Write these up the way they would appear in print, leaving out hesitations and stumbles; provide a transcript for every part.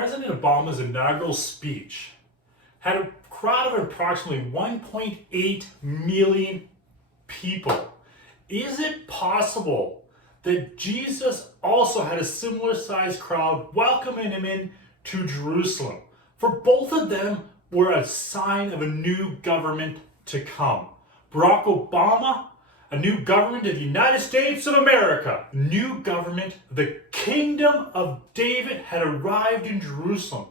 President Obama's inaugural speech had a crowd of approximately 1.8 million people. Is it possible that Jesus also had a similar sized crowd welcoming him in to Jerusalem? For both of them were a sign of a new government to come. Barak Obama, a new government of the United States of America. A new government, the kingdom of David had arrived in Jerusalem.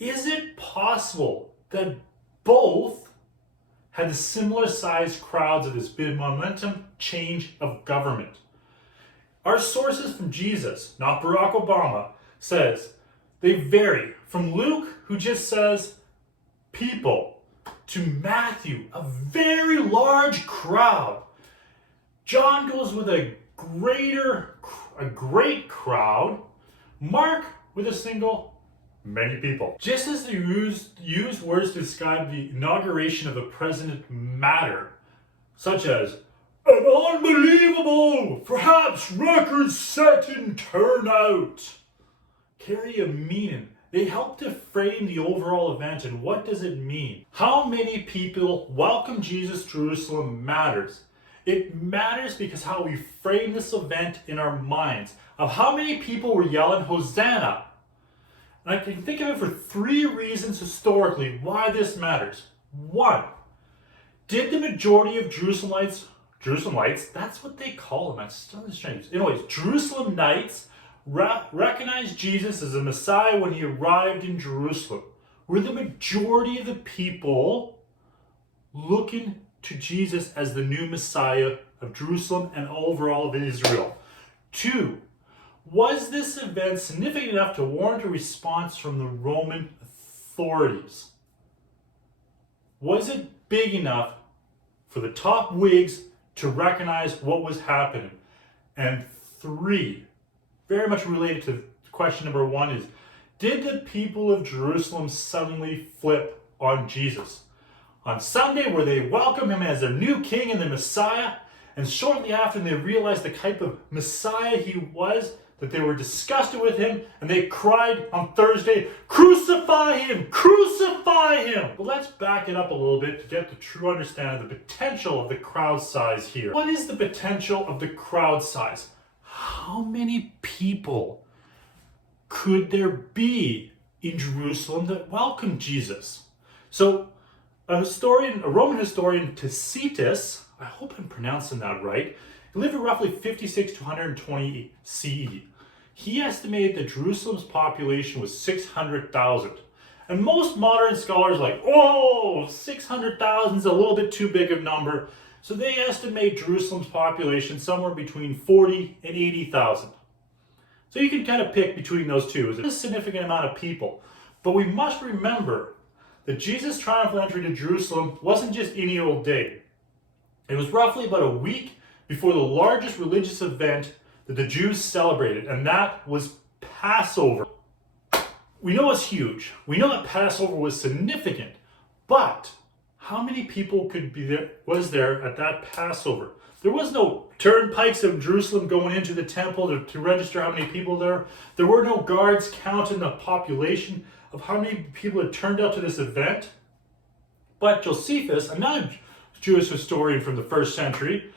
Is it possible that both had the similar sized crowds of this big momentum change of government? Our sources from Jesus, not Barack Obama, says they vary from Luke, who just says people, to Matthew, a very large crowd. John goes with a great crowd. Mark with a single, many people. Just as they used words to describe the inauguration of the president matter, such as an unbelievable, perhaps record-setting turnout, carry a meaning. They help to frame the overall event and what does it mean. How many people welcome Jesus to Jerusalem matters. It matters because how we frame this event in our minds, of how many people were yelling Hosanna. And I can think of it for three reasons historically why this matters. One, did the majority of Jerusalemites, that's what they call them, that's still strange. Anyways, Jerusalemites recognize Jesus as a Messiah when he arrived in Jerusalem. Were the majority of the people looking to Jesus as the new Messiah of Jerusalem and overall of Israel? Two, was this event significant enough to warrant a response from the Roman authorities? Was it big enough for the top wigs to recognize what was happening? And three, very much related to question number one, is did the people of Jerusalem suddenly flip on Jesus? On Sunday, where they welcome him as their new king and the Messiah, and shortly after they realized the type of Messiah he was, that they were disgusted with him, and they cried on Thursday, "Crucify him! Crucify him!" But let's back it up a little bit to get the true understanding of the potential of the crowd size here. What is the potential of the crowd size? How many people could there be in Jerusalem that welcomed Jesus? So a Roman historian, Tacitus, I hope I'm pronouncing that right, he lived at roughly 56 to 120 CE. He estimated that Jerusalem's population was 600,000. And most modern scholars are like, 600,000 is a little bit too big of a number. So they estimate Jerusalem's population somewhere between 40 and 80,000. So you can kind of pick between those two. It's a significant amount of people. But we must remember that Jesus' triumphal entry to Jerusalem wasn't just any old day. It was roughly about a week before the largest religious event that the Jews celebrated, and that was Passover. We know it's huge. We know that Passover was significant, but how many people was there at that Passover? There was no turnpikes of Jerusalem going into the temple to register how many people there. There were no guards counting the population of how many people had turned out to this event. But Josephus, another Jewish historian from the first century,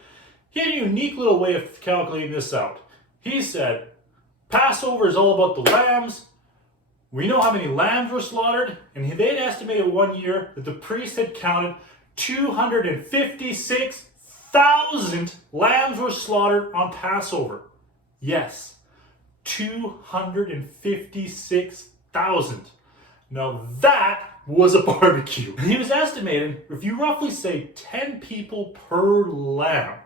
he had a unique little way of calculating this out. He said, Passover is all about the lambs. We know how many lambs were slaughtered, and they'd estimated one year that the priests had counted 256,000 lambs were slaughtered on Passover. Yes, 256,000. Now that was a barbecue. He was estimating, if you roughly say 10 people per lamb,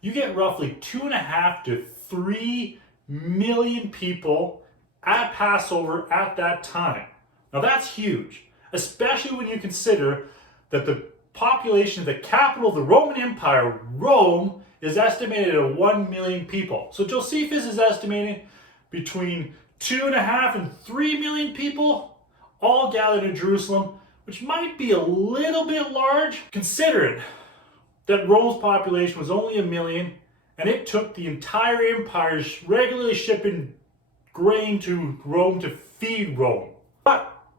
you get roughly 2.5 to 3 million people at Passover at that time. Now that's huge, especially when you consider that the population of the capital of the Roman Empire, Rome, is estimated at 1 million people. So Josephus is estimating between 2.5 and 3 million people all gathered in Jerusalem, which might be a little bit large, considering that Rome's population was only 1 million, and it took the entire empire regularly shipping grain to Rome to feed Rome.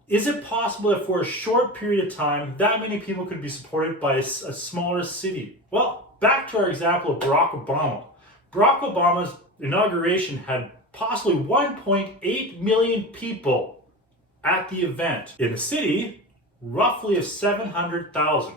Is it possible that for a short period of time, that many people could be supported by a smaller city? Well, back to our example of Barack Obama. Barack Obama's inauguration had possibly 1.8 million people at the event in a city roughly of 700,000.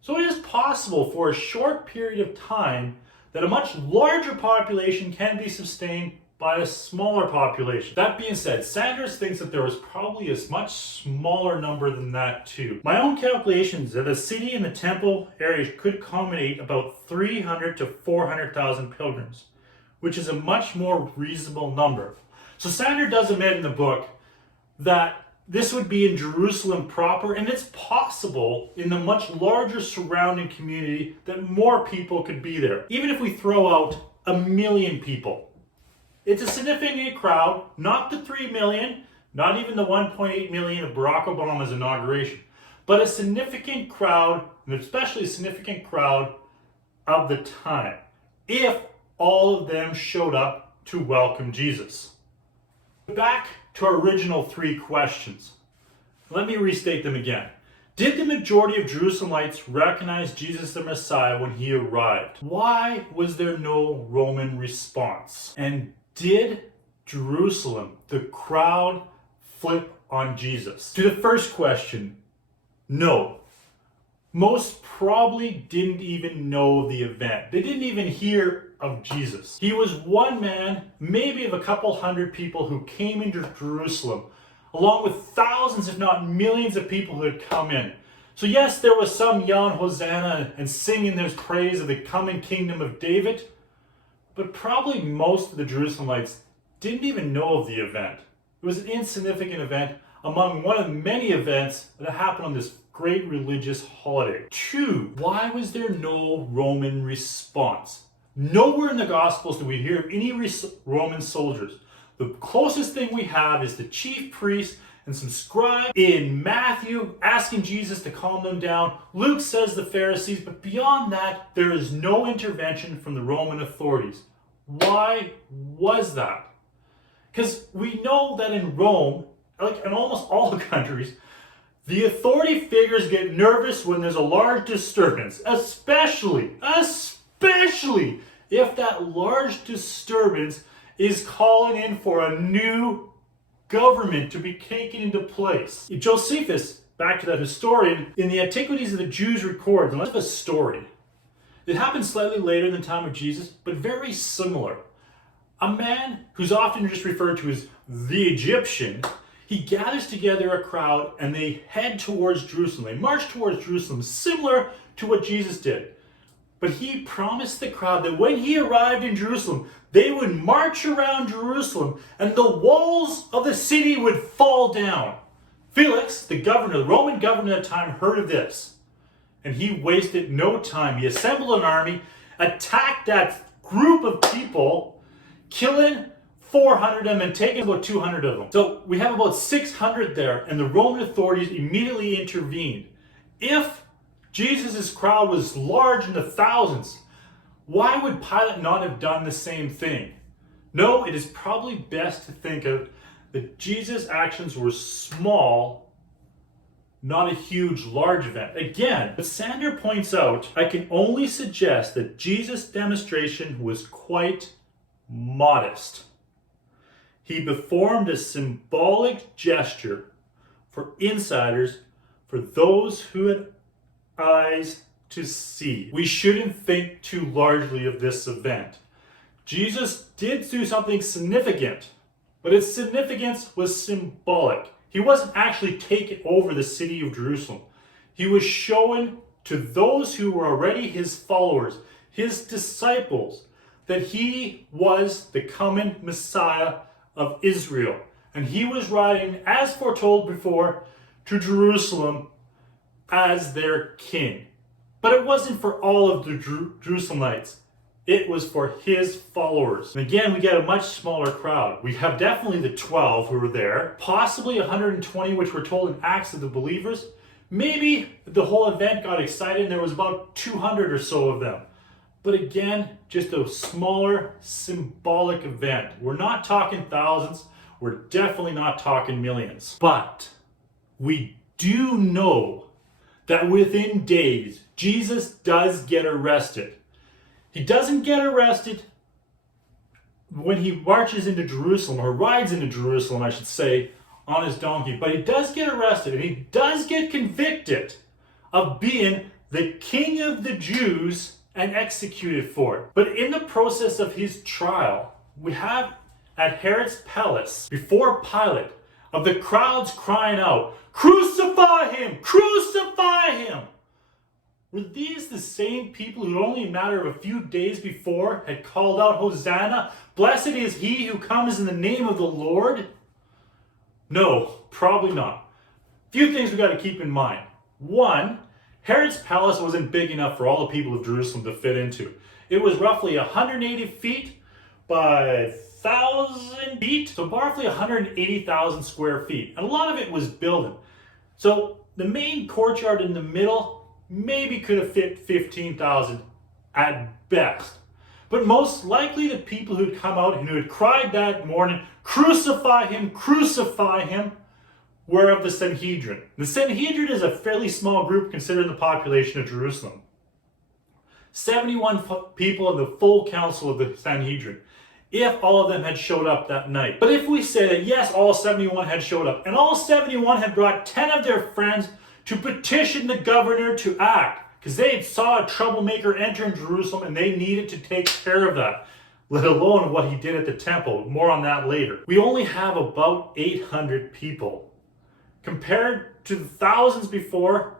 So it is possible for a short period of time that a much larger population can be sustained by a smaller population. That being said, Sanders thinks that there was probably a much smaller number than that too. My own calculations that a city in the Temple area could accommodate about 300 to 400,000 pilgrims, which is a much more reasonable number. So Sanders does admit in the book that this would be in Jerusalem proper, and it's possible in the much larger surrounding community that more people could be there. Even if we throw out 1 million people, it's a significant crowd, not the 3 million, not even the 1.8 million of Barack Obama's inauguration, but a significant crowd, and especially a significant crowd of the time, if all of them showed up to welcome Jesus. Back to our original 3 questions. Let me restate them again. Did the majority of Jerusalemites recognize Jesus the Messiah when he arrived? Why was there no Roman response? And did Jerusalem, the crowd, flip on Jesus? To the first question, no. Most probably didn't even know the event. They didn't even hear of Jesus. He was one man, maybe of a couple hundred people who came into Jerusalem, along with thousands, if not millions of people who had come in. So yes, there was some yelling Hosanna and singing their praise of the coming kingdom of David, but probably most of the Jerusalemites didn't even know of the event. It was an insignificant event among one of many events that happened on this great religious holiday. 2, why was there no Roman response? Nowhere in the Gospels do we hear of any Roman soldiers. The closest thing we have is the chief priest and some scribes in Matthew asking Jesus to calm them down. Luke says the Pharisees, but beyond that, there is no intervention from the Roman authorities. Why was that? Because we know that in Rome, like in almost all countries, the authority figures get nervous when there's a large disturbance, especially if that large disturbance is calling in for a new government to be taken into place. Josephus, back to that historian, in the Antiquities of the Jews records, and let's have a story. It happened slightly later than the time of Jesus, but very similar. A man who's often just referred to as the Egyptian, he gathers together a crowd and they head towards Jerusalem. They march towards Jerusalem, similar to what Jesus did. But he promised the crowd that when he arrived in Jerusalem, they would march around Jerusalem and the walls of the city would fall down. Felix, the governor, the Roman governor at the time, heard of this. And he wasted no time. He assembled an army, attacked that group of people, killing 400 of them and taking about 200 of them. So we have about 600 there, and the Roman authorities immediately intervened. If Jesus' crowd was large in the thousands, why would Pilate not have done the same thing? No, it is probably best to think of that Jesus' actions were small, not a huge, large event. Again, as Sander points out, I can only suggest that Jesus' demonstration was quite modest. He performed a symbolic gesture for insiders, for those who had eyes to see. We shouldn't think too largely of this event. Jesus did do something significant, but its significance was symbolic. He wasn't actually taking over the city of Jerusalem. He was showing to those who were already his followers, his disciples, that he was the coming Messiah of Israel. And he was riding, as foretold before, to Jerusalem as their king. But it wasn't for all of the Jerusalemites. It was for his followers. And again, we get a much smaller crowd. We have definitely the 12 who were there, possibly 120, which were told in Acts of the Believers. Maybe the whole event got excited and there was about 200 or so of them. But again, just a smaller symbolic event. We're not talking thousands. We're We're definitely not talking millions. But we do know that within days, Jesus does get arrested. He doesn't get arrested when he marches into Jerusalem, or rides into Jerusalem, I should say, on his donkey. But he does get arrested, and he does get convicted of being the king of the Jews and executed for it. But in the process of his trial, we have at Herod's palace, before Pilate, of the crowds crying out, "Crucify him! Crucify him!" Were these the same people who only a matter of a few days before had called out, "Hosanna! Blessed is he who comes in the name of the Lord"? No, probably not. A few things we got to keep in mind. One, Herod's palace wasn't big enough for all the people of Jerusalem to fit into. It was roughly 180 feet by 1,000 feet, so roughly 180,000 square feet. And a lot of it was building. So the main courtyard in the middle maybe could have fit 15,000 at best. But most likely the people who'd come out and who had cried that morning, "Crucify him, crucify him," were of the Sanhedrin. The Sanhedrin is a fairly small group considering the population of Jerusalem. 71 people in the full council of the Sanhedrin, if all of them had showed up that night. But if we say that yes, all 71 had showed up, and all 71 had brought 10 of their friends to petition the governor to act, because they saw a troublemaker enter in Jerusalem and they needed to take care of that, let alone what he did at the temple. More on that later. We only have about 800 people. Compared to the thousands before,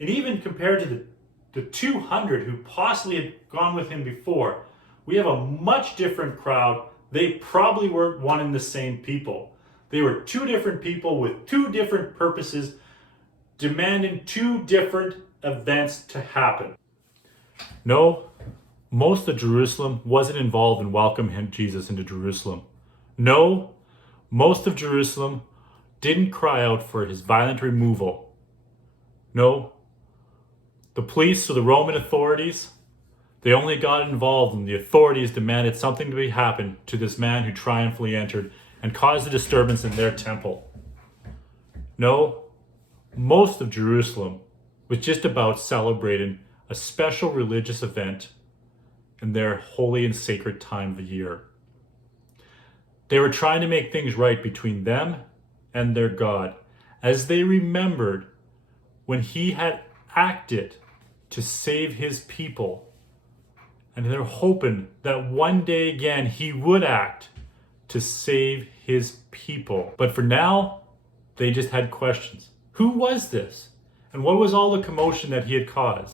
and even compared to the 200 who possibly had gone with him before, we have a much different crowd. They probably weren't one and the same people. They were two different people with two different purposes, demanding two different events to happen. No, most of Jerusalem wasn't involved in welcoming Jesus into Jerusalem. No, most of Jerusalem didn't cry out for his violent removal. No, the police or the Roman authorities, they only got involved when the authorities demanded something to happen to this man who triumphantly entered and caused a disturbance in their temple. No, most of Jerusalem was just about celebrating a special religious event in their holy and sacred time of the year. They were trying to make things right between them and their God, as they remembered when he had acted to save his people. And they're hoping that one day again he would act to save his people. But for now, they just had questions. Who was this? And what was all the commotion that he had caused?